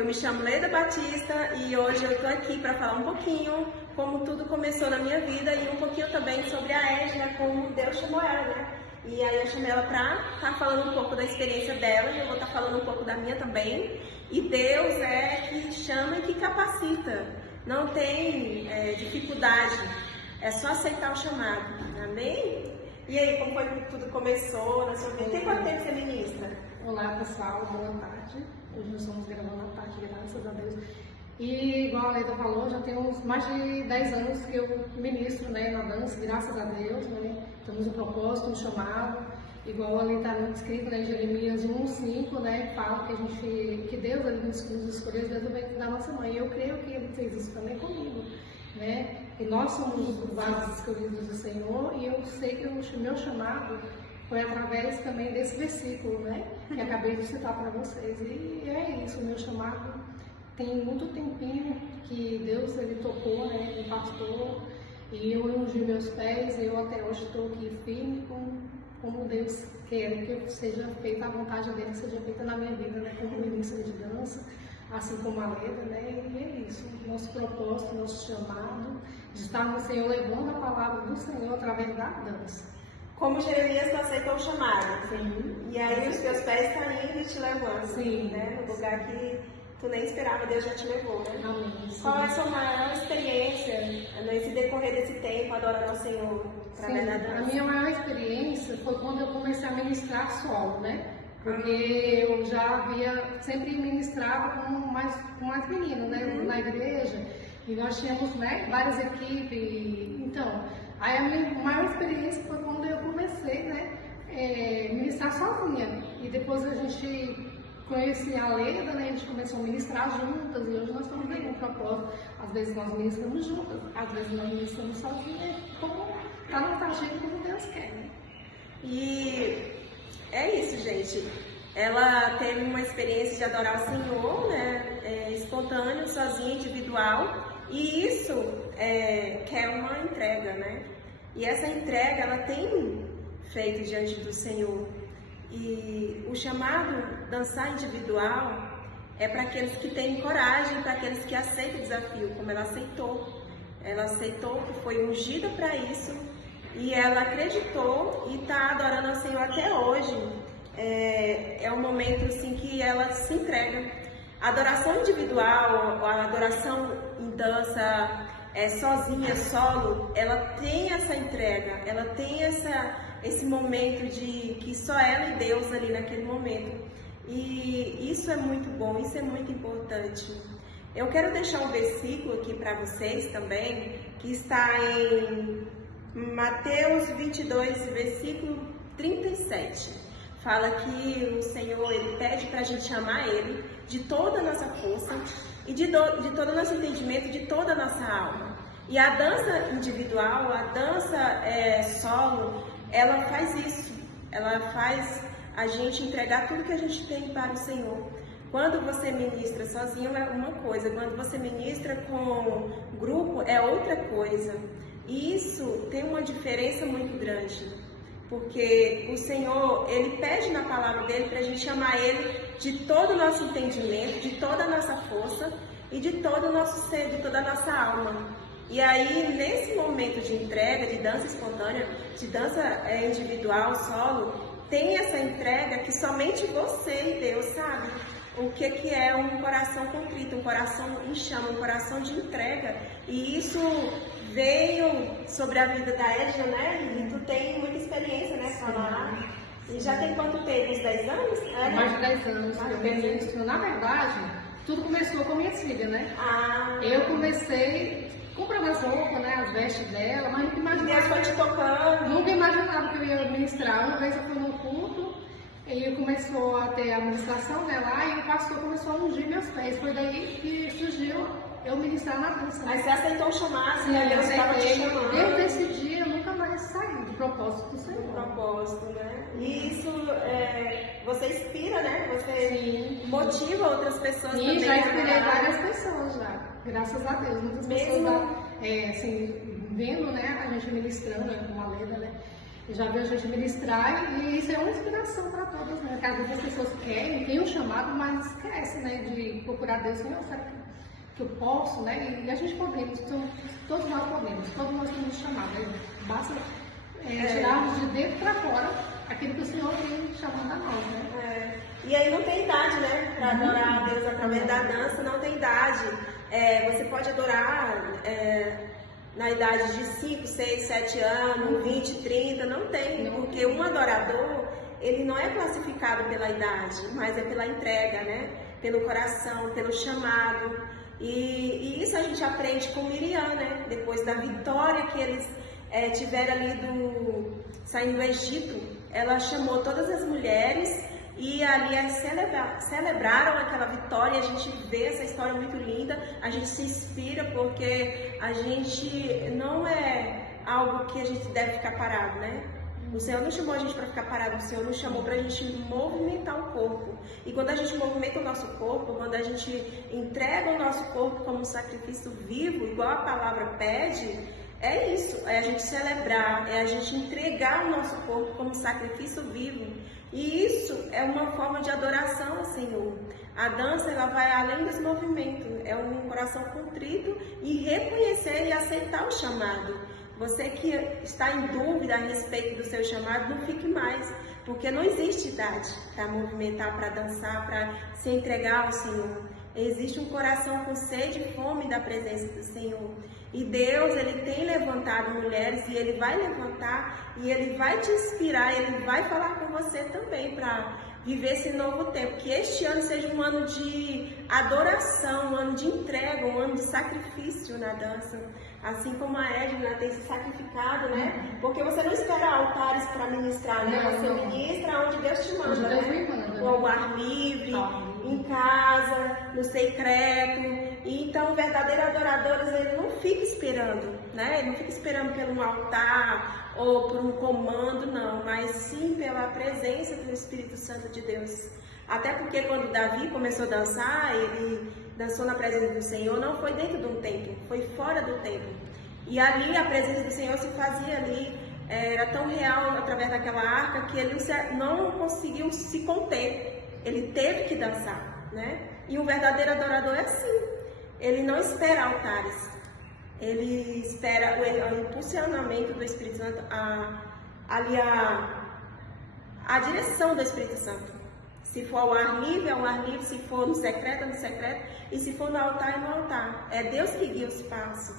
eu me chamo Leda Batista e hoje eu estou aqui para falar um pouquinho como tudo começou na minha vida e um pouquinho também sobre a Edna, como Deus chamou ela, né? E aí eu chamei ela para estar falando um pouco da experiência dela e eu vou estar falando um pouco da minha também. E Deus é que chama e que capacita, não tem dificuldade, é só aceitar o chamado, amém? E aí, como foi que tudo começou na sua vida? Tem quanto tempo você ministra? Olá pessoal, boa tarde. Hoje nós estamos gravando à tarde, graças a Deus. E igual a Leda falou, já tem mais de 10 anos que eu ministro, né, na dança, graças a Deus, né? Temos um propósito, um chamado, igual ali está escrito, né, em Jeremias 1:5, né, fala que Deus ali nos escolheu desde o ventre da nossa mãe. E eu creio que Ele fez isso também comigo, né? E nós somos vários escolhidos do Senhor e eu sei que o meu chamado foi através também desse versículo, né, que acabei de citar para vocês. E é isso, o meu chamado tem muito tempinho que Deus ele tocou, né, me impactou, e eu ungi meus pés, e eu até hoje estou aqui firme como Deus quer que seja feita, a vontade dele seja feita na minha vida, né, como ministra de dança, assim como a Leda, né, e é isso, nosso propósito, nosso chamado, de estar no Senhor levando a palavra do Senhor através da dança. Como Jeremias, tu aceitou o chamado. Sim. E aí os teus pés estão indo e te levando. Sim. Né? No lugar que tu nem esperava, Deus já te levou, né? Amém. Qual é a sua maior experiência nesse decorrer desse tempo, adorando ao Senhor, através da dança? A minha maior experiência foi quando eu comecei a ministrar solo, né? Porque eu já havia sempre ministrado com mais meninos, né? Na igreja. E nós tínhamos, né, várias equipes. Então, aí a minha maior experiência foi quando eu comecei, né, ministrar sozinha. E depois a gente conheci a Leda, né, a gente começou a ministrar juntas e hoje nós estamos aí com um propósito. Às vezes nós ministramos juntas, às vezes nós ministramos sozinhas, como está na nossa gente, como Deus quer, né? E é isso, gente. Ela teve uma experiência de adorar o Senhor, né, espontâneo, sozinha, individual. E isso quer uma entrega, né? E essa entrega, ela tem feito diante do Senhor. E o chamado dançar individual é para aqueles que têm coragem, para aqueles que aceitam o desafio, como ela aceitou. Ela aceitou que foi ungida para isso e ela acreditou e está adorando ao Senhor até hoje. É um momento assim que ela se entrega. A adoração individual, a adoração em dança, sozinha, solo, ela tem essa entrega, ela tem esse momento de que só ela e Deus ali naquele momento. E isso é muito bom, isso é muito importante. Eu quero deixar um versículo aqui para vocês também, que está em Mateus 22, versículo 37. Fala que o Senhor, Ele pede para a gente amar Ele de toda a nossa força e de todo o nosso entendimento, de toda a nossa alma. E a dança individual, a dança solo, ela faz isso. Ela faz a gente entregar tudo que a gente tem para o Senhor. Quando você ministra sozinho é uma coisa, quando você ministra com grupo é outra coisa. E isso tem uma diferença muito grande. Porque o Senhor, Ele pede na palavra dEle para a gente amar Ele de todo o nosso entendimento, de toda a nossa força e de todo o nosso ser, de toda a nossa alma. E aí, nesse momento de entrega, de dança espontânea, de dança individual, solo, tem essa entrega que somente você e Deus sabe o que é um coração contrito, um coração em chama, um coração de entrega. E isso veio sobre a vida da Edna, né? E tu tem muita experiência, né? Falar. E já tem quanto tempo? Uns 10 anos? Mais de 10 anos que eu ministro. Na verdade, tudo começou com a minha filha, né? Eu comecei comprando as roupas, né? As vestes dela, mas nunca imaginava. Deus foi te tocando. Nunca imaginava que eu ia ministrar. Uma vez eu fui num culto e começou a ter a ministração dela e o pastor começou a ungir meus pés. Foi daí que surgiu eu ministrar na dança. Mas você aceitou o chamado, sim, né? Deus estava te aceitei. chamando. Desde esse dia eu nunca mais saí do propósito do Senhor. Do propósito, né? E isso você inspira, né? Você motiva outras pessoas também. E já inspirei várias pessoas já, graças a Deus. Muitas pessoas assim, vendo, né, a gente ministrando, né, com a Leda, né? já viu a gente ministrar e isso é uma inspiração para todas, né? Porque às vezes as pessoas querem, têm um chamado, mas esquecem, né, de procurar Deus. Senhor, será que eu posso, né? E a gente podemos, então, todos nós temos um chamado. Né? Basta tirarmos de dentro para fora aquilo que o Senhor tem chamado a nós, né? E aí não tem idade, né? Para adorar a Deus através da dança, não tem idade. Você pode adorar na idade de 5, 6, 7 anos, 20, 30, não tem, porque um adorador, ele não é classificado pela idade, mas é pela entrega, né? Pelo coração, pelo chamado. E isso a gente aprende com Miriam, né? Depois da vitória que eles tiveram ali saindo do Egito, ela chamou todas as mulheres e ali elas celebraram aquela vitória. A gente vê essa história muito linda, a gente se inspira porque a gente não é algo que a gente deve ficar parado, né? O Senhor não chamou a gente para ficar parado, o Senhor nos chamou para a gente movimentar o corpo. E quando a gente movimenta o nosso corpo, quando a gente entrega o nosso corpo como um sacrifício vivo, igual a palavra pede, é isso, é a gente celebrar, é a gente entregar o nosso corpo como sacrifício vivo. E isso é uma forma de adoração ao Senhor. A dança, ela vai além dos movimentos, é um coração contrito e reconhecer e aceitar o chamado. Você que está em dúvida a respeito do seu chamado, não fique mais, porque não existe idade para movimentar, para dançar, para se entregar ao Senhor. Existe um coração com sede e fome da presença do Senhor. E Deus, Ele tem levantado mulheres e Ele vai levantar e Ele vai te inspirar, Ele vai falar com você também para viver esse novo tempo. Que este ano seja um ano de adoração, um ano de entrega, um ano de sacrifício na dança. Assim como a Edna tem se sacrificado, né? Porque você não espera altares para ministrar, né? Você ministra onde Deus te manda, né? Com o ar livre, em casa, no secreto. E então, o verdadeiro adorador, ele não fica esperando, né? Ele não fica esperando por um altar ou por um comando, não. Mas sim pela presença do Espírito Santo de Deus. Até porque quando Davi começou a dançar, ele dançou na presença do Senhor, não foi dentro de um templo, foi fora do templo. E ali a presença do Senhor se fazia ali, era tão real através daquela arca que ele não conseguiu se conter, ele teve que dançar, né? E um verdadeiro adorador é assim, ele não espera altares, ele espera o impulsionamento do Espírito Santo, a direção do Espírito Santo. Se for ao ar livre, é ao ar livre. Se for no secreto, é no secreto. E se for no altar, é no altar. É Deus que guia os passos.